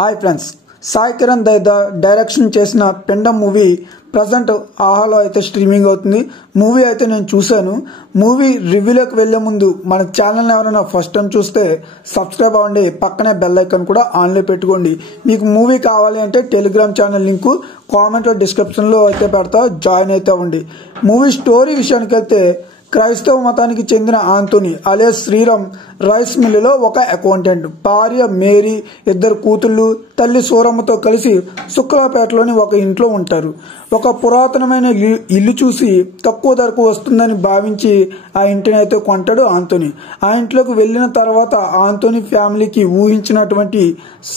Hi friends, Sai Kiran Daida direction చేసిన పిండం movie present ఆహాలో అయితే స్ట్రీమింగ్ అవుతుంది. మూవీ అయితే నేను చూశాను. మూవీ రివ్యూలోకి వెళ్లే ముందు మన ఛానల్ని ఎవరైనా ఫస్ట్ టైం చూస్తే సబ్స్క్రైబ్ అవ్వండి, పక్కనే బెల్ ఐకాన్ కూడా ఆన్లో పెట్టుకోండి. మీకు మూవీ కావాలి అంటే టెలిగ్రామ్ ఛానల్ లింకు కామెంట్లో డిస్క్రిప్షన్లో అయితే పెడతా, జాయిన్ అయితే అవ్వండి. మూవీ స్టోరీ విషయానికి అయితే క్రైస్తవ మతానికి చెందిన ఆంటోనీ అలియాస్ శ్రీరామ్ రైస్ మిల్లులో ఒక అకౌంటెంట్, భార్య మేరీ, ఇద్దరు కూతుళ్ళు, తల్లి సూరమ్మతో కలిసి శుక్లాపేటలోని ఒక ఇంట్లో ఉంటారు. ఒక పురాతనమైన ఇల్లు చూసి తక్కువ ధరకు వస్తుందని భావించి ఆ ఇంటిని అయితే కొంటాడు ఆంటోనీ. ఆ ఇంట్లోకి వెళ్లిన తర్వాత ఆంటోనీ ఫ్యామిలీకి ఊహించినటువంటి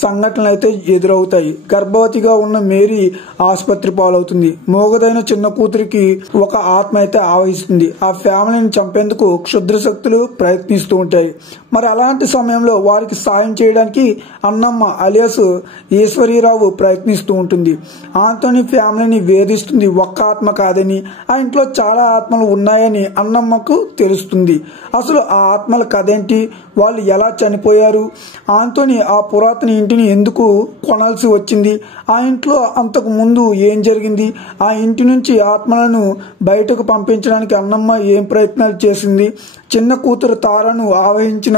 సంఘటనలు అయితే ఎదురవుతాయి. గర్భవతిగా ఉన్న మేరీ ఆసుపత్రి పాలవుతుంది. మోగదైన చిన్న కూతురికి ఒక ఆత్మ అయితే ఆవహిస్తుంది. ఆ ఫ్యామిలీని చంపేందుకు క్షుద్ర శక్తులు ప్రయత్నిస్తూ ఉంటాయి. మరి అలాంటి సమయంలో వారికి సాయం చేయడానికి అన్నమ్మ అలియాస్ ఈశ్వరీరావు ప్రయత్నిస్తూ ఉంటుంది. ఆంటోనీ ఫ్యామిలీని వేధిస్తుంది. ఒక్క ఆత్మ కాదని, ఆ ఇంట్లో చాలా ఆత్మలు ఉన్నాయని అన్నమ్మకు తెలుస్తుంది. అసలు ఆ ఆత్మల కథేంటి, వాళ్ళు ఎలా చనిపోయారు, ఆంటోనీ ఆ పురాతన ఇంటిని ఎందుకు కొనాల్సి వచ్చింది, ఆ ఇంట్లో అంతకు ముందు ఏం జరిగింది, ఆ ఇంటి నుంచి ఆత్మలను బయటకు పంపించడానికి అన్నమ్మ ఏం ప్రయత్నాలు చేసింది, చిన్న కూతురు తారను ఆవహించిన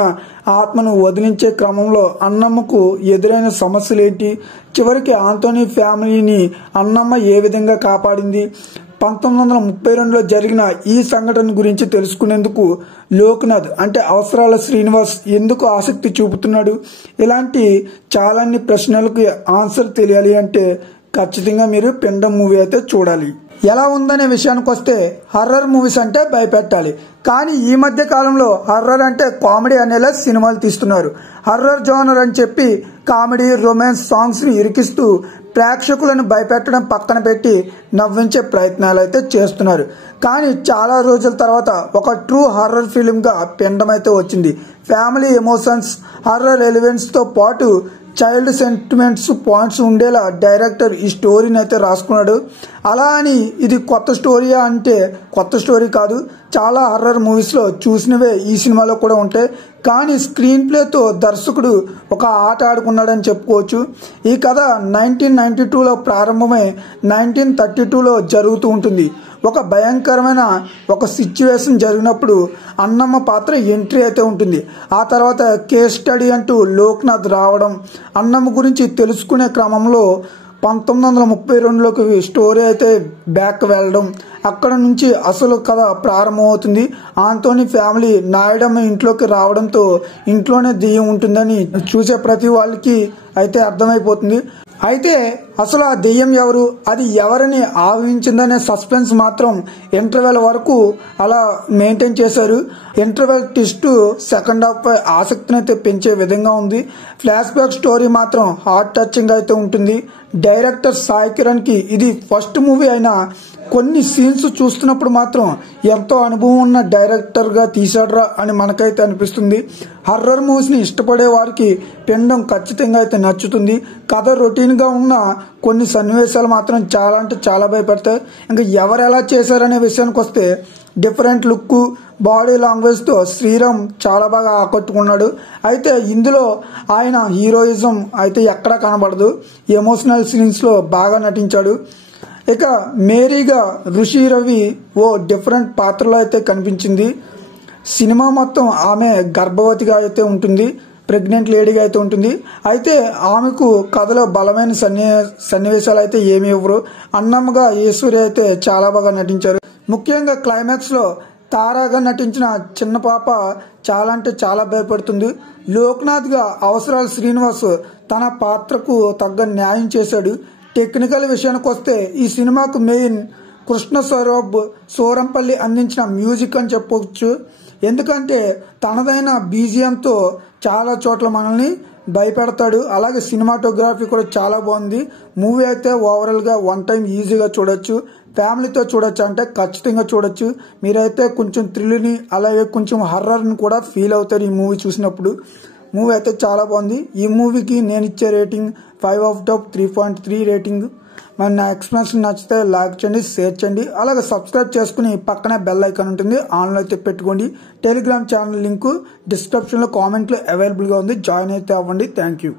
ఆత్మను వదిలించే క్రమంలో అన్నమ్మకు ఎదురైన సమస్యలేంటి, చివరికి ఆంటోనీ ఫ్యామిలీని అన్నమ్మ ఏ విధంగా కాపాడింది, 1932లో జరిగిన ఈ సంఘటన గురించి తెలుసుకునేందుకు లోక్నాథ్ అంటే అవసరాల శ్రీనివాస్ ఎందుకు ఆసక్తి చూపుతున్నాడు, ఇలాంటి చాలాన్ని ప్రశ్నలకు ఆన్సర్ తెలియాలి అంటే ఖచ్చితంగా మీరు పిండం మూవీ అయితే చూడాలి. ఎలా ఉందనే విషయానికి వస్తే హర్రర్ మూవీస్ అంటే భయపెట్టాలి, కానీ ఈ మధ్య కాలంలో హర్రర్ అంటే కామెడీ అనేలా సినిమాలు తీస్తున్నారు. హర్రర్ జోనర్ అని చెప్పి కామెడీ రొమాన్స్ సాంగ్స్ ని ఇరికిస్తూ ప్రేక్షకులను భయపెట్టడం పక్కన పెట్టి నవ్వించే ప్రయత్నాలు అయితే చేస్తున్నారు. కానీ చాలా రోజుల తర్వాత ఒక ట్రూ హర్రర్ ఫిలిం గా పిండం అయితే వచ్చింది. ఫ్యామిలీ ఎమోషన్స్, హర్రర్ ఎలిమెంట్స్ తో పాటు చైల్డ్ సెంటిమెంట్స్ పాయింట్స్ ఉండేలా డైరెక్టర్ ఈ స్టోరీని అయితే రాసుకున్నాడు. అలా అని ఇది కొత్త స్టోరీయా అంటే కొత్త స్టోరీ కాదు. చాలా హర్రర్ మూవీస్లో చూసినవే ఈ సినిమాలో కూడా ఉంటాయి. కానీ స్క్రీన్ ప్లేతో దర్శకుడు ఒక ఆట ఆడుకున్నాడని చెప్పుకోవచ్చు. ఈ కథ 1992లో ప్రారంభమై 1932లో జరుగుతూ ఉంటుంది. ఒక భయంకరమైన ఒక సిచ్యువేషన్ జరిగినప్పుడు అన్నమ్మ పాత్ర ఎంట్రీ అయితే ఉంటుంది. ఆ తర్వాత కేస్ స్టడీ అంటూ లోక్నాథ్ రావడం, అన్నమ్మ గురించి తెలుసుకునే క్రమంలో 1932లోకి స్టోరీ అయితే బ్యాక్ వెళ్ళడం, అక్కడ నుంచి అసలు కథ ప్రారంభమవుతుంది. ఆంటోనీ ఫ్యామిలీ నాయుడమ్మ ఇంట్లోకి రావడంతో ఇంట్లోనే దెయ్యం ఉంటుందని చూసే ప్రతి వాళ్ళకి అయితే అర్థమైపోతుంది. అయితే అసలు ఆ దెయ్యం ఎవరు, అది ఎవరిని ఆవహించిందనే సస్పెన్స్ మాత్రం ఇంటర్వెల్ వరకు అలా మెయింటైన్ చేశారు. ఇంటర్వెల్ ట్విస్ట్ సెకండ్ హాఫ్ పై ఆసక్తిని అయితే పెంచే విధంగా ఉంది. ఫ్లాష్ బ్యాక్ స్టోరీ మాత్రం హార్ట్ టచింగ్ అయితే ఉంటుంది. డైరెక్టర్ సాయి కిరణ్ కి ఇది ఫస్ట్ మూవీ అయినా కొన్ని సీన్స్ చూస్తున్నప్పుడు మాత్రం ఎంతో అనుభవం ఉన్న డైరెక్టర్ గా తీసాడ్రా అని మనకైతే అనిపిస్తుంది. హర్రర్ మూవీస్ ని ఇష్టపడే వారికి పిండం ఖచ్చితంగా అయితే నచ్చుతుంది. కథ రొటీన్ గా ఉన్న కొన్ని సన్నివేశాలు మాత్రం చాలా అంటే చాలా భయపడతాయి. ఇంకా ఎవరు ఎలా చేశారనే విషయానికి వస్తే డిఫరెంట్ లుక్, బాడీ లాంగ్వేజ్ తో శ్రీరామ్ చాలా బాగా ఆకట్టుకున్నాడు. అయితే ఇందులో ఆయన హీరోయిజం అయితే ఎక్కడా కనబడదు. ఎమోషనల్ సీన్స్ లో బాగా నటించాడు. ఇక మేరీగా ఋషి రవి ఓ డిఫరెంట్ పాత్రలో అయితే కనిపించింది. సినిమా మొత్తం ఆమె గర్భవతిగా అయితే ఉంటుంది, ప్రెగ్నెంట్ లేడీగా అయితే ఉంటుంది. అయితే ఆమెకు కథలో బలమైన సన్నివేశాలు అయితే ఏమి ఇవ్వరు. అన్నమ్మగా ఈశ్వరి అయితే చాలా బాగా నటించారు. ముఖ్యంగా క్లైమాక్స్ లో తారాగా నటించిన చిన్న పాప చాలా అంటే చాలా భయపడుతుంది. లోక్నాథ్ గా అవసరాల శ్రీనివాస్ తన పాత్రకు తగ్గ న్యాయం చేశాడు. టెక్నికల్ విషయానికి వస్తే ఈ సినిమాకు మెయిన్ కృష్ణ స్వరూప్ సోరంపల్లి అందించిన మ్యూజిక్ అని చెప్పవచ్చు. ఎందుకంటే తనదైన బీజిఎంతో చాలా చోట్ల మనల్ని భయపెడతాడు. అలాగే సినిమాటోగ్రఫీ కూడా చాలా బాగుంది. మూవీ అయితే ఓవరాల్ గా వన్ టైం ఈజీగా చూడొచ్చు. ఫ్యామిలీతో చూడొచ్చు అంటే ఖచ్చితంగా చూడొచ్చు. మీరైతే కొంచెం థ్రిల్ని అలాగే కొంచెం హర్రర్ని కూడా ఫీల్ అవుతారు ఈ మూవీ చూసినప్పుడు. మూవీ అయితే చాలా బాగుంది. ఈ మూవీకి నేను ఇచ్చే రేటింగ్ 5/3.3 రేటింగ్. మరి నా ఎక్స్ప్లెనేషన్ నచ్చితే లైక్ చేయండి, షేర్ చేయండి, అలాగే సబ్స్క్రైబ్ చేసుకుని పక్కనే బెల్ ఐకాన్ ఉంటుంది, ఆన్లో అయితే పెట్టుకోండి. టెలిగ్రామ్ ఛానల్ లింక్ డిస్క్రిప్షన్లో కామెంట్లో అవైలబుల్గా ఉంది, జాయిన్ అయితే అవ్వండి. Thank you.